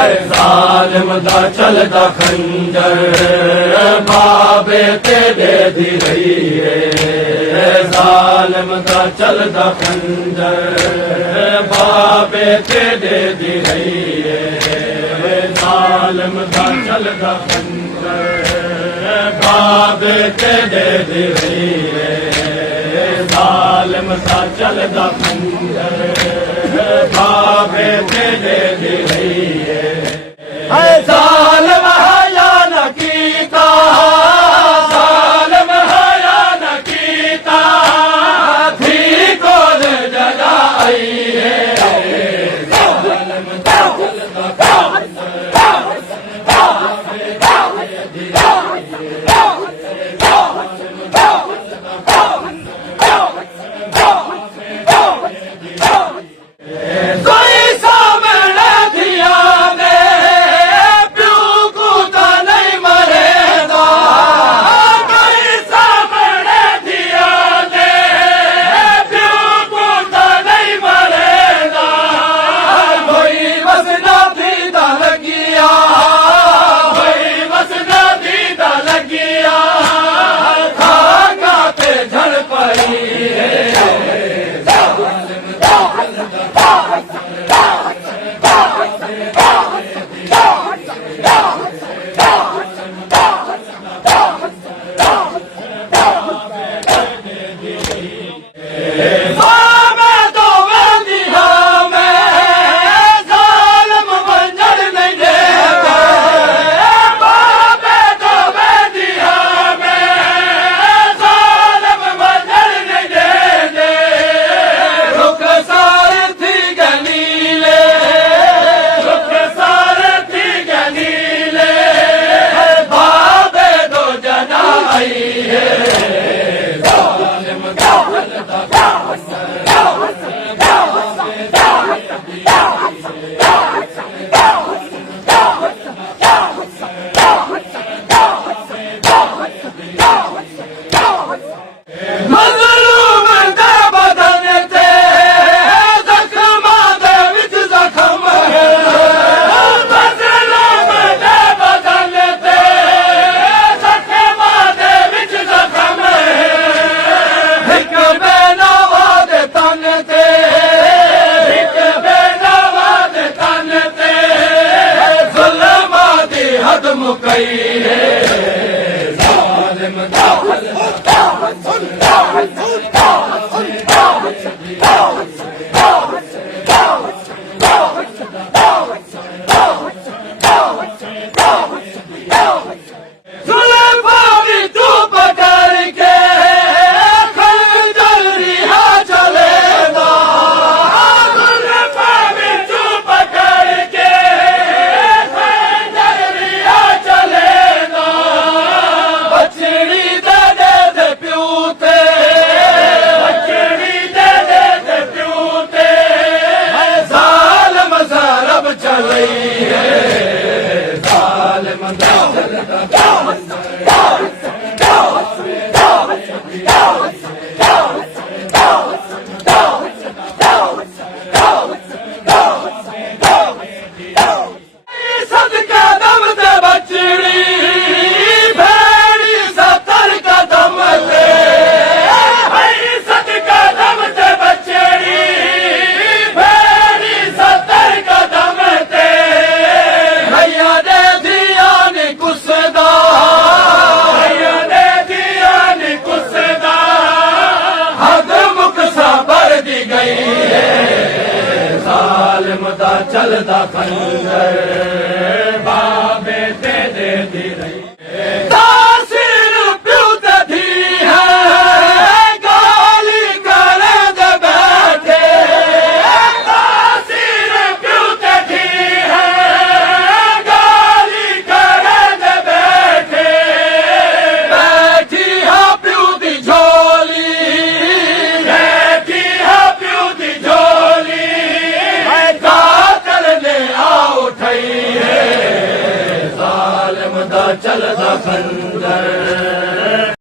ਜ਼ਾਲਿਮ ਦਾ ਚੱਲਦਾ ਖੰਜਰ ਬਾਬੇ ਤੇਰੇ ਦੀ ਰਹੀਏ ਜ਼ਾਲਿਮ ਦਾ ਚੱਲਦਾ ਖੰਜਰ ਬਾਬੇ ਤੇਰੇ ਦੀ ਰਹੀਏ ਜ਼ਾਲਿਮ ਦਾ ਚੱਲਦਾ ਖੰਜਰ ਬਾਬੇ ਤੇਰੇ ਦੀ ਰਹੀਏ ਜ਼ਾਲਿਮ ਦਾ ਚੱਲਦਾ ਖੰਜਰ ਬਾਬੇ ਤੇਰੇ ਦੀ ਰਹੀਏ ਜ਼ਾਲਿਮ ਹਯਾ ਨਾ ਕੀਤਾ ਜ਼ਾਲਿਮ ਹਯਾ ਨਾ ਕੀਤਾ ਧੀ ਕੋਲ ਜਗਾਈ ਹੈ ਜ਼ਾਲਿਮ ਦਾ ਚੱਲਦਾ ਖੰਜਰ ਬਾਬੇ ਤੇਰੇ ਦੀ ਰਹੀ ਤਾਸੀਰ ਪਿਉ ਤੇ ਹੈ ਗਾਲੀ ਕਰਨ ਦੇ ਬੈਠੇ ਤਾਸੀਰ ਪਿਉ ਤੇ ਹੈ ਗਾਲੀ ਕਰਨ ਦੇ ਬੈਠੇ ਬੈਠੀ ਹਾਂ ਪਿਉ ਦੀ ਝੋਲੀ ਬੈਠੀ ਹਾਂ ਪਿਉ ਦੀ ਝੋਲੀ ਜ਼ਾਲਿਮ ਦਾ ਚੱਲਦਾ ਖੰਜਰ